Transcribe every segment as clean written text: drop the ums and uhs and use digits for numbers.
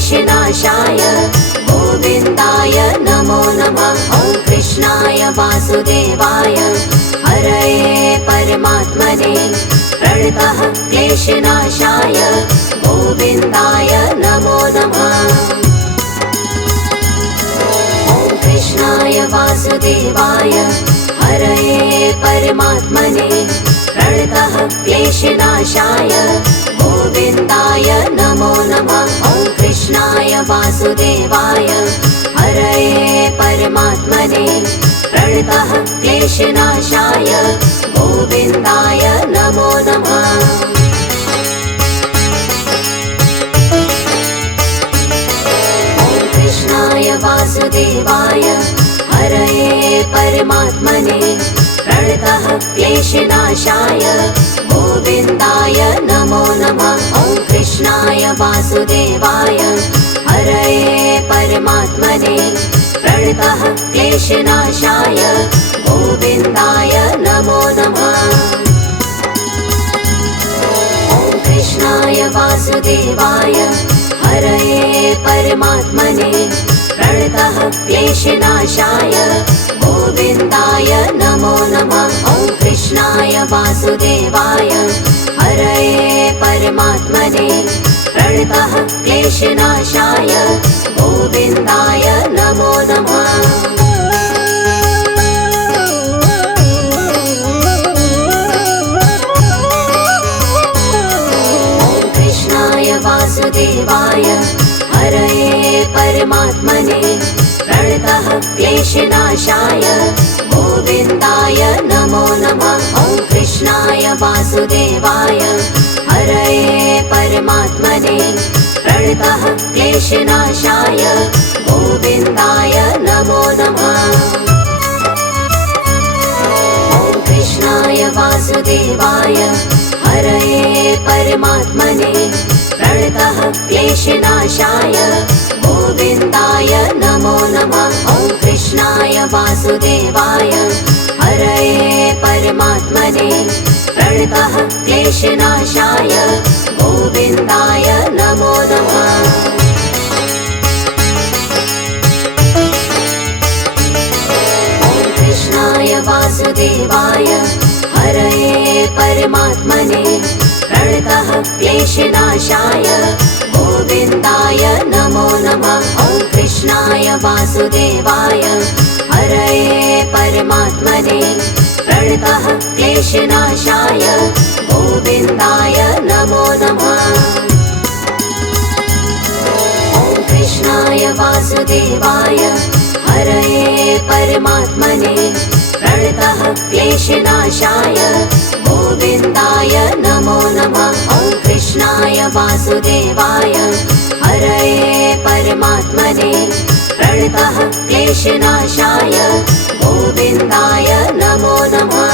क्लेशनाशाय गोविन्दाय नमो नमः। ॐ कृष्णाय वासुदेवाय हरये परमात्मने प्रणतः क्लेशनाशाय गोविन्दाय नमो नमः। ॐ कृष्णाय वासुदेवाय हरये परमात्मने प्रणतः क्लेशनाशाय गोविन्दाय नमो नमः। ॐ कृष्णाय वासुदेवाय हरये परमात्मने प्रणतः क्लेशनाशाय गोविन्दाय नमो नमः। ॐ कृष्णाय वासुदेवाय हरये परमात्मने प्रणतः क्लेशनाशाय गोविन्दाय नमो नमः। ॐ कृष्णाय वासुदेवाय हरये परमात्मने प्रणतः क्लेशनाशाय गोविन्दाय नमो नमः। ॐ कृष्णाय वासुदेवाय हरये परमात्मने प्रणतः क्लेशनाशाय गोविन्दाय नमो नमः। ॐ कृष्णाय वासुदेवाय हरये परमात्मने प्रणतः क्लेशनाशाय गोविन्दाय नमो नमः। ॐ कृष्णाय वासुदेवाय हरये परमात्मने प्रणतः क्लेशनाशाय गोविन्दाय नमो नमः। ॐ कृष्णाय वासुदेवाय हरये परमात्मने प्रणतः क्लेशनाशाय गोविन्दाय नमो नमः। ॐ कृष्णाय वासुदेवाय हरये परमात्मने प्रणतः क्लेशनाशाय गोविन्दाय नमो नमः। ॐ कृष्णाय वासुदेवाय हरये परमात्मने प्रणतः क्लेशनाशाय गोविन्दाय नमो नमः। ॐ कृष्णाय वासुदेवाय हरये परमात्मने प्रणतः क्लेशनाशाय गोविन्दाय नमो नमः। ॐ कृष्णाय वासुदेवाय हरये परमात्मने प्रणतः क्लेशनाशाय गोविन्दाय नमो नमः। ॐ कृष्णाय वासुदेवाय हरये परमात्मने प्रणतः क्लेशनाशाय गोविन्दाय नमो नमः। ॐ कृष्णाय वासुदेवाय हरये परमात्मने प्रणतः क्लेशनाशाय गोविन्दाय नमो नमः।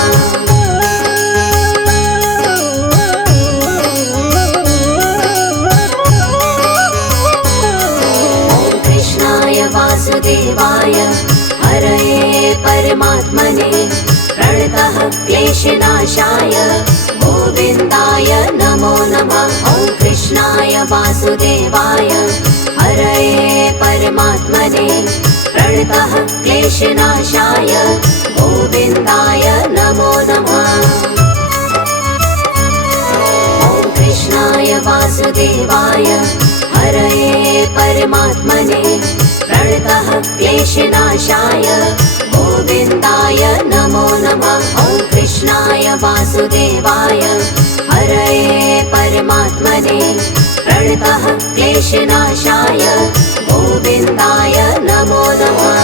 ॐ कृष्णाय वासुदेवाय हरये परमात्मने प्रणतः क्लेशनाशाय गोविन्दाय नमो नमः। ॐ कृष्णाय वासुदेवाय हरये परमात्मने प्रणतः क्लेशनाशाय गोविन्दाय नमो नमः। ॐ कृष्णाय वासुदेवाय हरये परमात्मने प्रणतः क्लेशनाशाय गोविन्दाय नमो नमः। ॐ कृष्णाय वासुदेवाय हरये परमात्मने प्रणतः क्लेशनाशाय गोविन्दाय नमो नमः।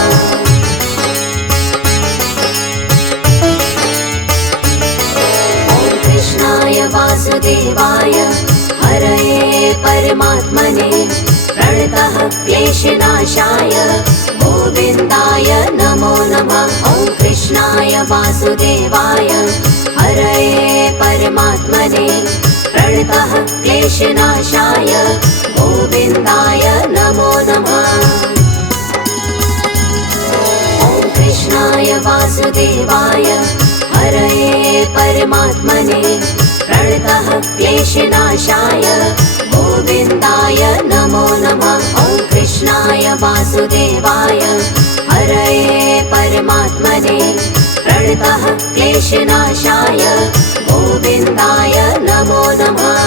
ॐ कृष्णाय वासुदेवाय हरये परमात्मने प्रणतः क्लेशनाशाय गोविन्दाय नमो नमः। ॐ कृष्णाय वासुदेवाय हरये परमात्मने प्रणतः क्लेशनाशाय गोविन्दाय नमो नमः। ॐ कृष्णाय वासुदेवाय हरये परमात्मने प्रणतः क्लेशनाशाय गोविन्दाय नमो नमः। वासुदेवाय हरये परमात्मने प्रणतः क्लेशनाशाय गोविन्दाय नमो नमः।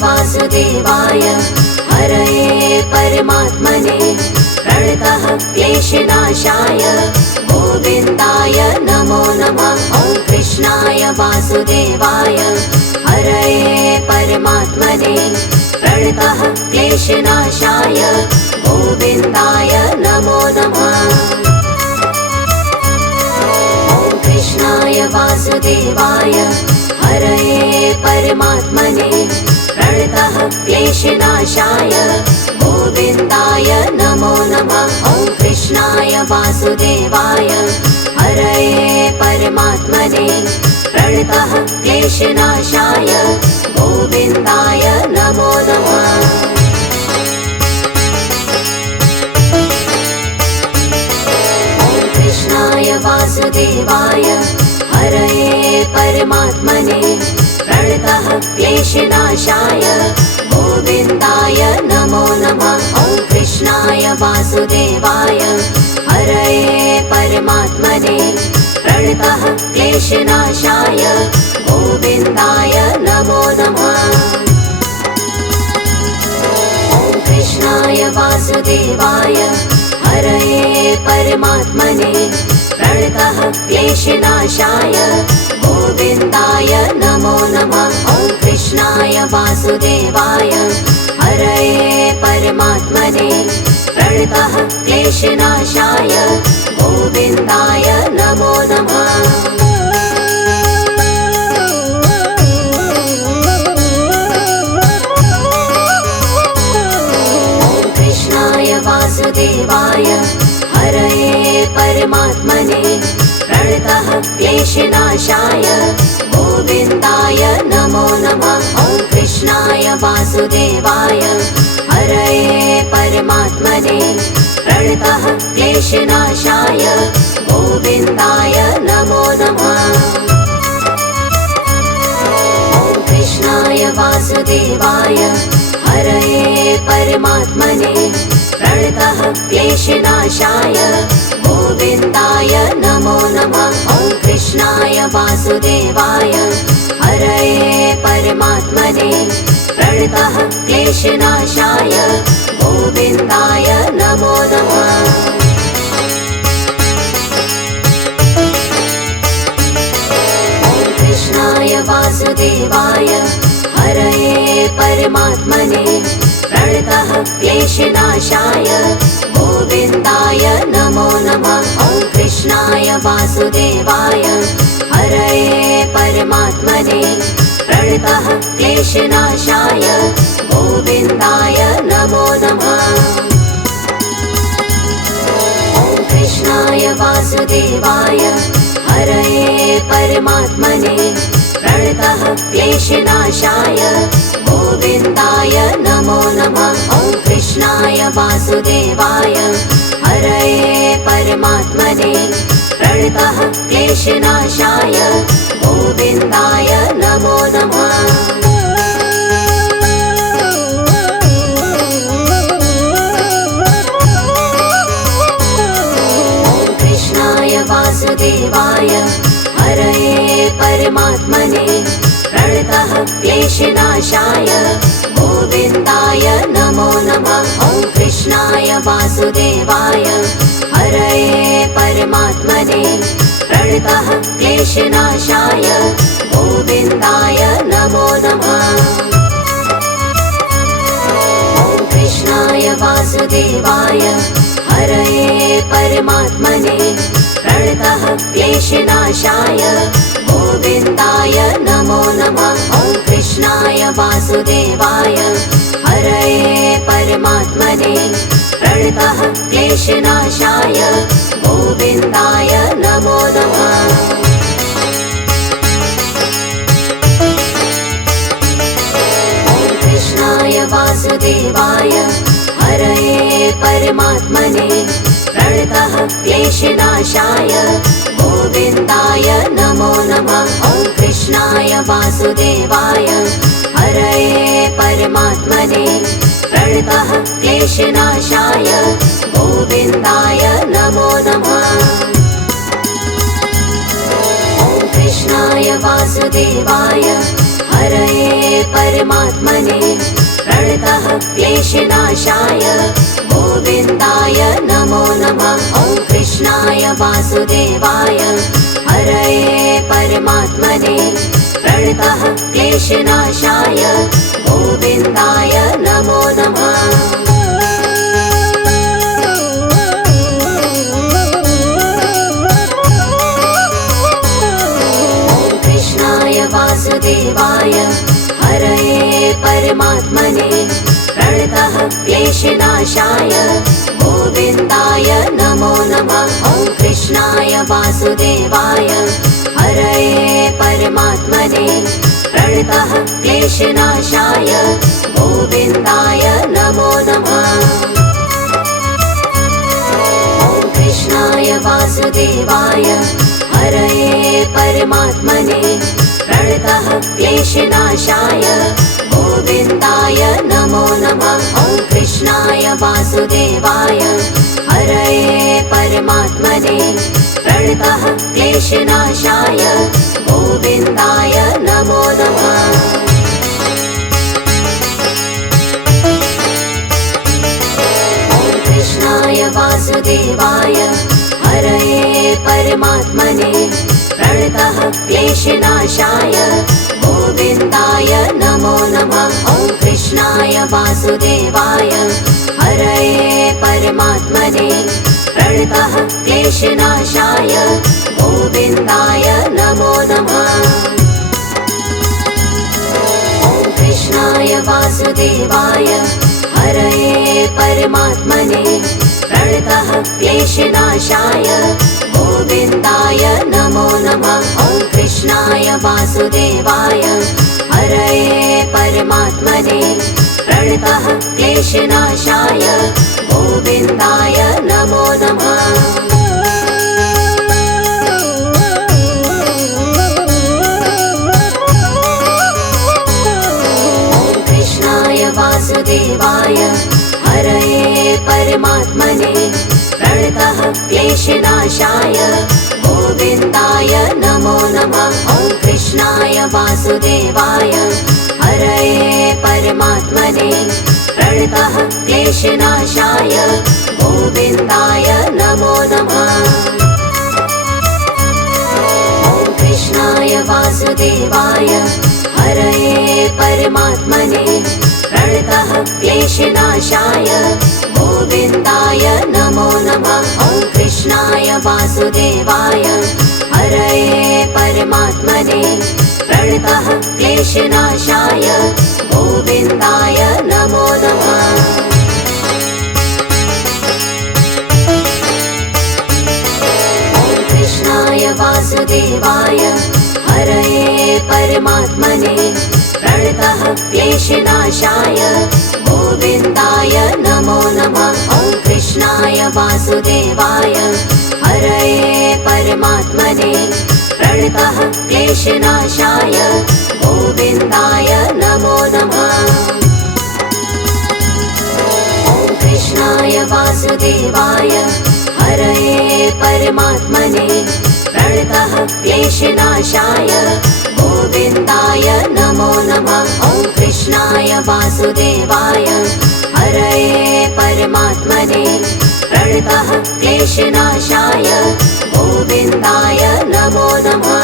वासुदेवाय हरये परमात्मने प्रणतः क्लेशनाशाय गोविन्दाय नमो नमः। ॐ कृष्णाय वासुदेवाय हरये परमात्मने प्रणतः क्लेशनाशाय गोविन्दाय नमो नमः। ॐ कृष्णाय वासुदेवाय हरये परमात्मने प्रणतः क्लेशनाशाय गोविन्दाय नमो नमः। ॐ कृष्णाय वासुदेवाय हरये परमात्मने प्रणतः क्लेशनाशाय गोविन्दाय नमो नमः। ॐ कृष्णाय वासुदेवाय हरये परमात्मने प्रणतः क्लेशनाशाय गोविन्दाय नमो नमः। ॐ कृष्णाय वासुदेवाय हरये परमात्मने प्रणतः क्लेशनाशाय गोविन्दाय नमो नमः। ॐ कृष्णाय वासुदेवाय हरये परमात्मने प्रणतः क्लेशनाशाय गोविन्दाय नमो नमः। ॐ कृष्णाय वासुदेवाय हरये परमात्मने प्रणतः क्लेशनाशाय गोविन्दाय नमो नमः। ॐ कृष्णाय वासुदेवाय हरये परमात्मने प्रणतः क्लेशनाशाय गोविन्दाय नमो नमः। ॐ कृष्णाय वासुदेवाय हरये परमात्मने प्रणतः क्लेशनाशाय गोविन्दाय नमो नमः। ॐ कृष्णाय वासुदेवाय हरये परमात्मने प्रणतः क्लेशनाशाय गोविन्दाय नमो नमः। ॐ कृष्णाय वासुदेवाय हरये परमात्मने प्रणतः क्लेशनाशाय गोविन्दाय नमो नमः। ॐ कृष्णाय वासुदेवाय हरये परमात्मने प्रणतः क्लेशनाशाय गोविन्दाय नमो नमः। ॐ कृष्णाय वासुदेवाय हरये परमात्मने प्रणतः क्लेशनाशाय गोविन्दाय नमो नमः। ॐ कृष्णाय वासुदेवाय हरये परमात्मने प्रणतः क्लेशनाशाय गोविन्दाय नमो नमः। ॐ कृष्णाय वासुदेवाय हरये परमात्मने प्रणतः क्लेशनाशाय गोविन्दाय नमो नमः। ॐ कृष्णाय वासुदेवाय हरये परमात्मने प्रणतः क्लेशनाशाय गोविन्दाय नमो नमः। ॐ कृष्णाय वासुदेवाय हरये परमात्मने प्रणतः क्लेशनाशाय गोविन्दाय नमो नमः। ॐ कृष्णाय वासुदेवाय हरये परमात्मने प्रणतः क्लेशनाशाय गोविन्दाय नमो नमः। ॐ कृष्णाय वासुदेवाय हरये परमात्मने प्रणतः क्लेशनाशाय गोविन्दाय नमो नमः। ॐ कृष्णाय वासुदेवाय हरये परमात्मने प्रणतः क्लेशनाशाय गोविन्दाय नमो नमः। वासुदेवाय हरये परमात्मने प्रणतः क्लेशनाशाय गोविन्दाय नमो नमः। ॐ कृष्णाय वासुदेवाय हरये परमात्मने प्रणतः क्लेशनाशाय गोविन्दाय नमो नमः। ॐ कृष्णाय वासुदेवाय हरये परमात्मने प्रणतः क्लेशनाशाय गोविन्दाय नमो नमः। ॐ कृष्णाय वासुदेवाय हरये परमात्मने प्रणतः क्लेशनाशाय गोविन्दाय नमो नमः। ॐ कृष्णाय वासुदेवाय हरये परमात्मने प्रणतः क्लेशनाशाय गोविन्दाय नमो नमः। ॐ कृष्णाय वासुदेवाय हरये परमात्मने प्रणतः क्लेशनाशाय गोविन्दाय नमो नमः। ॐ कृष्णाय वासुदेवाय हरये परमात्मने प्रणतः क्लेशनाशाय गोविन्दाय नमो नमः। ॐ कृष्णाय वासुदेवाय हरये परमात्मने प्रणतः क्लेशनाशाय गोविन्दाय नमो नमः। ॐ कृष्णाय वासुदेवाय हरये परमात्मने प्रणतः क्लेशनाशाय गोविन्दाय नमो नमः। ॐ कृष्णाय वासुदेवाय हरये परमात्मने प्रणतः क्लेशनाशाय गोविन्दाय नमो नमः। ॐ कृष्णाय वासुदेवाय हरये परमात्मने प्रणतः क्लेशनाशाय गोविन्दाय नमो नमः। ॐ कृष्णाय वासुदेवाय हरये परमात्मने प्रणतः क्लेशनाशाय गोविन्दाय नमो नमः। ॐ कृष्णाय वासुदेवाय हरये परमात्मने प्रणतः क्लेशनाशाय गोविन्दाय नमो नमः। ॐ कृष्णाय वासुदेवाय हरये परमात्मने प्रणतः क्लेशनाशाय गोविन्दाय नमो नमः। ॐ कृष्णाय वासुदेवाय हरये परमात्मने प्रणतः क्लेशनाशाय गोविन्दाय नमो नमः। ॐ कृष्णाय वासुदेवाय हरये परमात्मने प्रणतः क्लेशनाशाय गोविन्दाय नमो नमः। ॐ कृष्णाय वासुदेवाय हरये परमात्मने प्रणतः क्लेशनाशाय गोविन्दाय नमो नमः। ॐ कृष्णाय वासुदेवाय हरये परमात्मने प्रणतः क्लेशनाशाय गोविन्दाय नमो नमः। ॐ कृष्णाय वासुदेवाय हरये परमात्मने प्रणतः क्लेशनाशाय गोविन्दाय नमो नमः।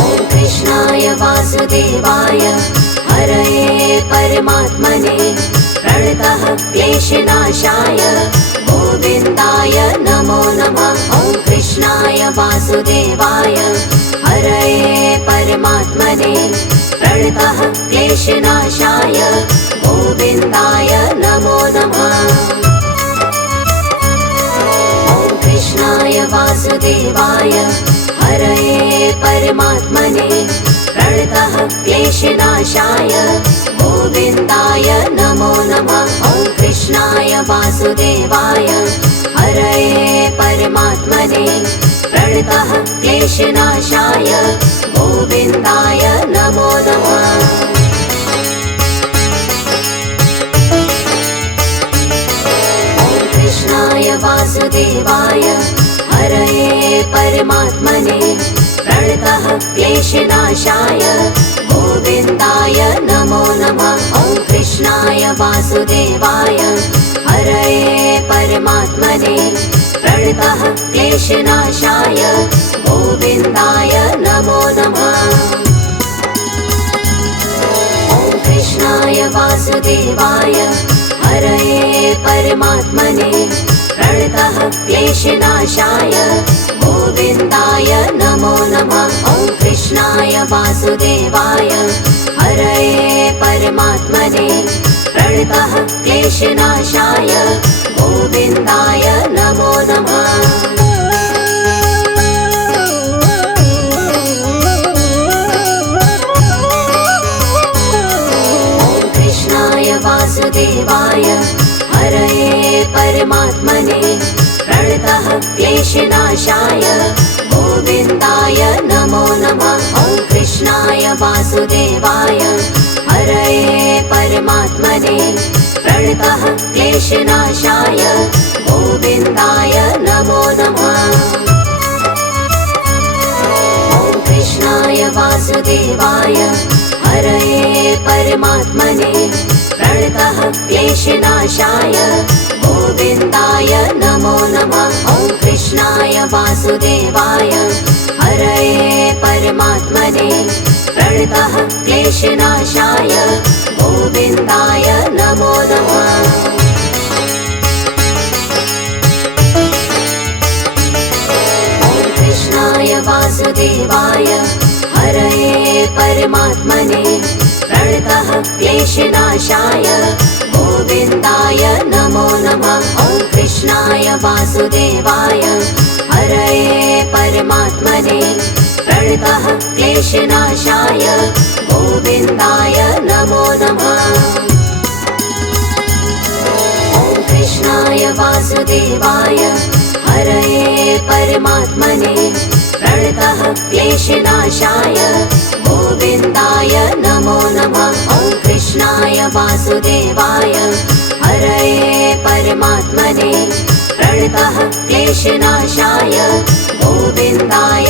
ॐ कृष्णाय वासुदेवाय हरये परमात्मने प्रणतः क्लेशनाशाय गोविन्दाय नमो नमः। ॐ कृष्णाय वासुदेवाय हरये परमात्मने प्रणतः क्लेशनाशाय गोविन्दाय नमो नमः। ॐ कृष्णाय वासुदेवाय हरये परमात्मने प्रणतः क्लेशनाशाय गोविन्दाय नमो नमः। ॐ कृष्णाय कृष्णाय वासुदेवाय हरये परमात्मने प्रणतः क्लेशनाशाय गोविन्दाय नमो नमः। कृष्णाय वासुदेवाय हरये परमात्मने प्रणतः क्लेशनाशाय गोविन्दाय नमो नमः। ॐ कृष्णाय वासुदेवाय हरये परमात्मने प्रणतः क्लेशनाशाय गोविन्दाय नमो नमः। ॐ कृष्णाय वासुदेवाय हरये परमात्मने प्रणतः क्लेशनाशाय गोविन्दाय नमो नमः। ॐ कृष्णाय वासुदेवाय हरये परमात्मने प्रणतः क्लेशनाशाय गोविन्दाय नमो नमः। वासुदेवाय हरये परमात्मने प्रणतः क्लेशनाशाय गोविन्दाय नमो नमः। ॐ कृष्णाय वासुदेवाय हरये परमात्मने प्रणतः क्लेशनाशाय गोविन्दाय नमो नमः। ॐ कृष्णाय वासुदेवाय हरये परमात्मने प्रणतः क्लेशनाशाय गोविन्दाय नमो नमः। ॐ कृष्णाय वासुदेवाय हरये परमात्मने प्रणतः क्लेशनाशाय गोविन्दाय नमो नमः। ॐ कृष्णाय वासुदेवाय हरये परमात्मने प्रणतः क्लेशनाशाय गोविन्दाय नमो नमः। ॐ कृष्णाय वासुदेवाय हरये परमात्मने प्रणतः क्लेशनाशाय गोविन्दाय नमो नमः। ॐ कृष्णाय वासुदेवाय हरये परमात्मने प्रणतः क्लेशनाशाय गोविन्दाय नमो नमः। ॐ कृष्णाय वासुदेवाय हरये परमात्मने प्रणतः क्लेशनाशाय गोविन्दाय